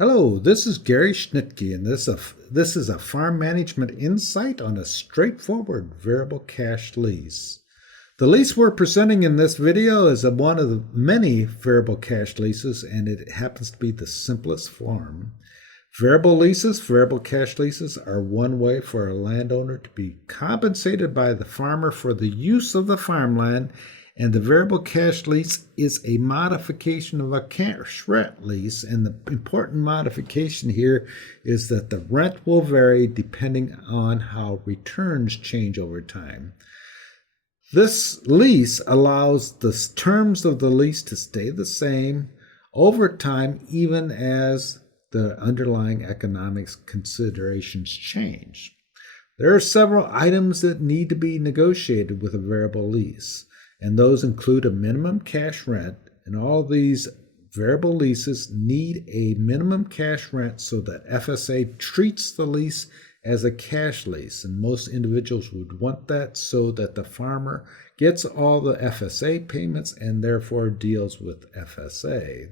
Hello, this is Gary Schnitkey, and this is a farm management insight on a straightforward variable cash lease. The lease we're presenting in this video is one of the many variable cash leases, and it happens to be the simplest form. Variable cash leases, are one way for a landowner to be compensated by the farmer for the use of the farmland, and the variable cash lease is a modification of a cash rent lease. And the important modification here is that the rent will vary depending on how returns change over time. This lease allows the terms of the lease to stay the same over time, even as the underlying economics considerations change. There are several items that need to be negotiated with a variable lease, and those include a minimum cash rent, and all these variable leases need a minimum cash rent so that FSA treats the lease as a cash lease, and most individuals would want that so that the farmer gets all the FSA payments and therefore deals with FSA.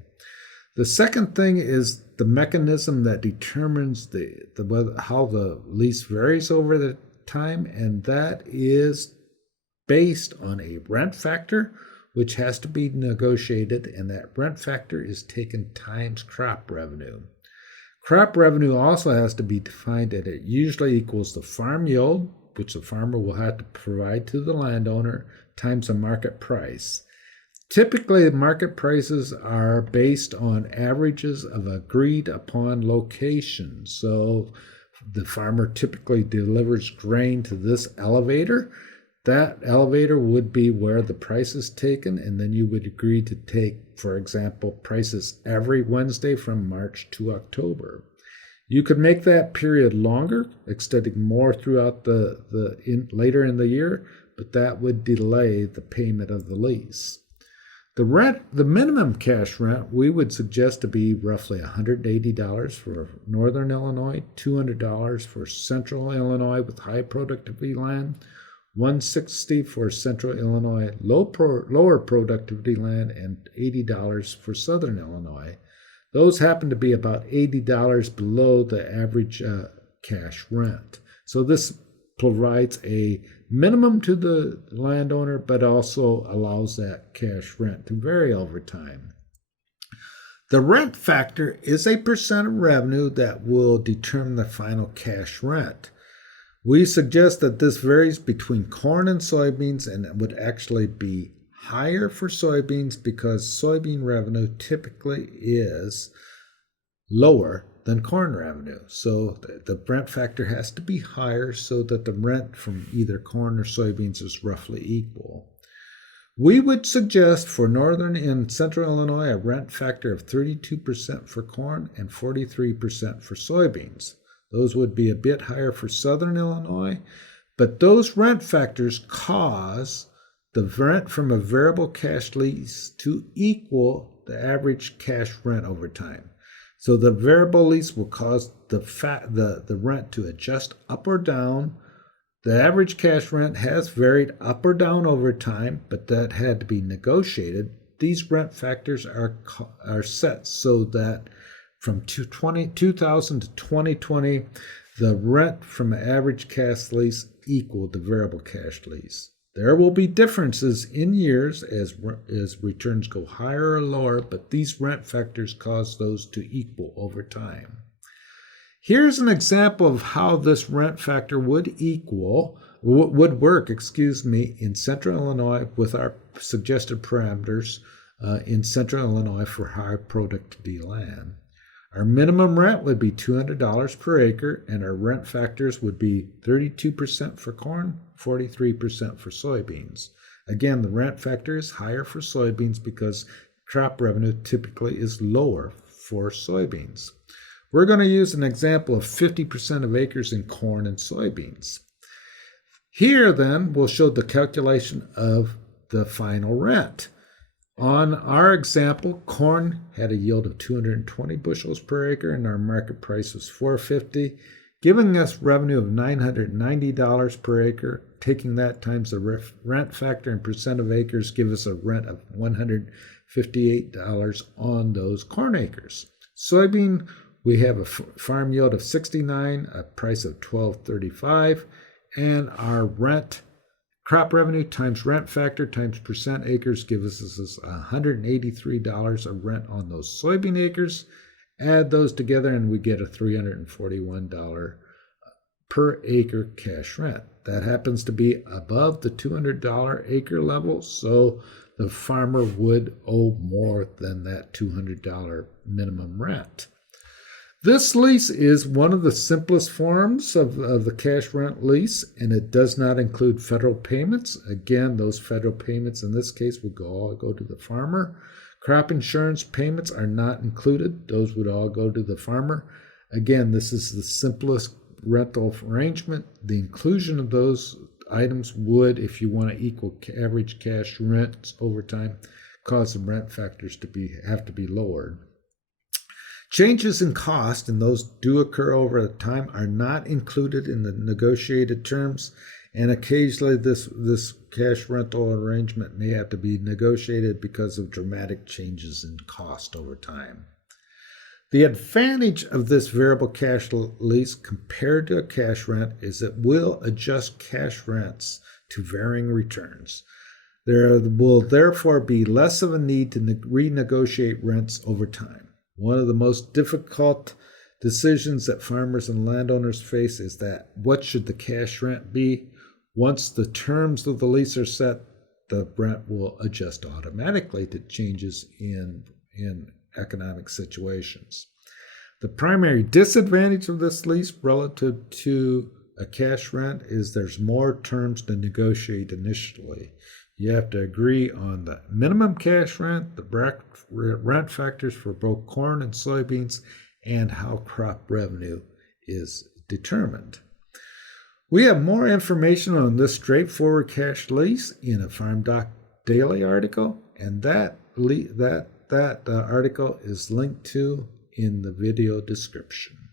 The second thing is the mechanism that determines how the lease varies over the time, and that is based on a rent factor, which has to be negotiated, and that rent factor is taken times crop revenue. Crop revenue also has to be defined, and it usually equals the farm yield, which the farmer will have to provide to the landowner, times the market price. Typically, market prices are based on averages of agreed upon locations. So the farmer typically delivers grain to this elevator. That elevator would be where the price is taken, and then you would agree to take, for example, prices every Wednesday from March to October. You could make that period longer, extending more throughout later in the year, but that would delay the payment of the lease. The minimum cash rent we would suggest to be roughly $180 for Northern Illinois, $200 for Central Illinois with high productivity land, $160 for Central Illinois lower productivity land, and $80 for Southern Illinois. Those happen to be about $80 below the average cash rent. So this provides a minimum to the landowner, but also allows that cash rent to vary over time. The rent factor is a percent of revenue that will determine the final cash rent. We suggest that this varies between corn and soybeans, and it would actually be higher for soybeans because soybean revenue typically is lower than corn revenue. So the rent factor has to be higher so that the rent from either corn or soybeans is roughly equal. We would suggest for Northern and Central Illinois a rent factor of 32% for corn and 43% for soybeans. Those would be a bit higher for Southern Illinois, but those rent factors cause the rent from a variable cash lease to equal the average cash rent over time. So the variable lease will cause the rent to adjust up or down. The average cash rent has varied up or down over time, but that had to be negotiated. These rent factors are set so that from 2000 to 2020, the rent from an average cash lease equaled the variable cash lease. There will be differences in years as returns go higher or lower, but these rent factors cause those to equal over time. Here's an example of how this rent factor would work in Central Illinois with our suggested parameters in Central Illinois for high productivity land. Our minimum rent would be $200 per acre, and our rent factors would be 32% for corn, 43% for soybeans. Again, the rent factor is higher for soybeans because crop revenue typically is lower for soybeans. We're going to use an example of 50% of acres in corn and soybeans. Here, then, we'll show the calculation of the final rent. On our example, corn had a yield of 220 bushels per acre, and our market price was $450, giving us revenue of $990 per acre. Taking that times the rent factor and percent of acres give us a rent of $158 on those corn acres. Soybean We have a farm yield of 69, a price of $12.35, and our crop revenue times rent factor times percent acres gives us $183 of rent on those soybean acres. Add those together and we get a $341 per acre cash rent. That happens to be above the $200 acre level, so the farmer would owe more than that $200 minimum rent. This lease is one of the simplest forms of the cash rent lease, and it does not include federal payments. Again, those federal payments in this case would all go to the farmer. Crop insurance payments are not included. Those would all go to the farmer. Again, this is the simplest rental arrangement. The inclusion of those items would, if you want to equal average cash rents over time, cause the rent factors to have to be lowered. Changes in cost, and those do occur over time, are not included in the negotiated terms, and occasionally this cash rental arrangement may have to be negotiated because of dramatic changes in cost over time. The advantage of this variable cash lease compared to a cash rent is it will adjust cash rents to varying returns. There will therefore be less of a need to renegotiate rents over time. One of the most difficult decisions that farmers and landowners face is that what should the cash rent be? Once the terms of the lease are set, the rent will adjust automatically to changes in economic situations. The primary disadvantage of this lease relative to a cash rent is there's more terms to negotiate initially. You have to agree on the minimum cash rent, the rent factors for both corn and soybeans, and how crop revenue is determined. We have more information on this straightforward cash lease in a FarmDoc Daily article, and that article is linked to in the video description.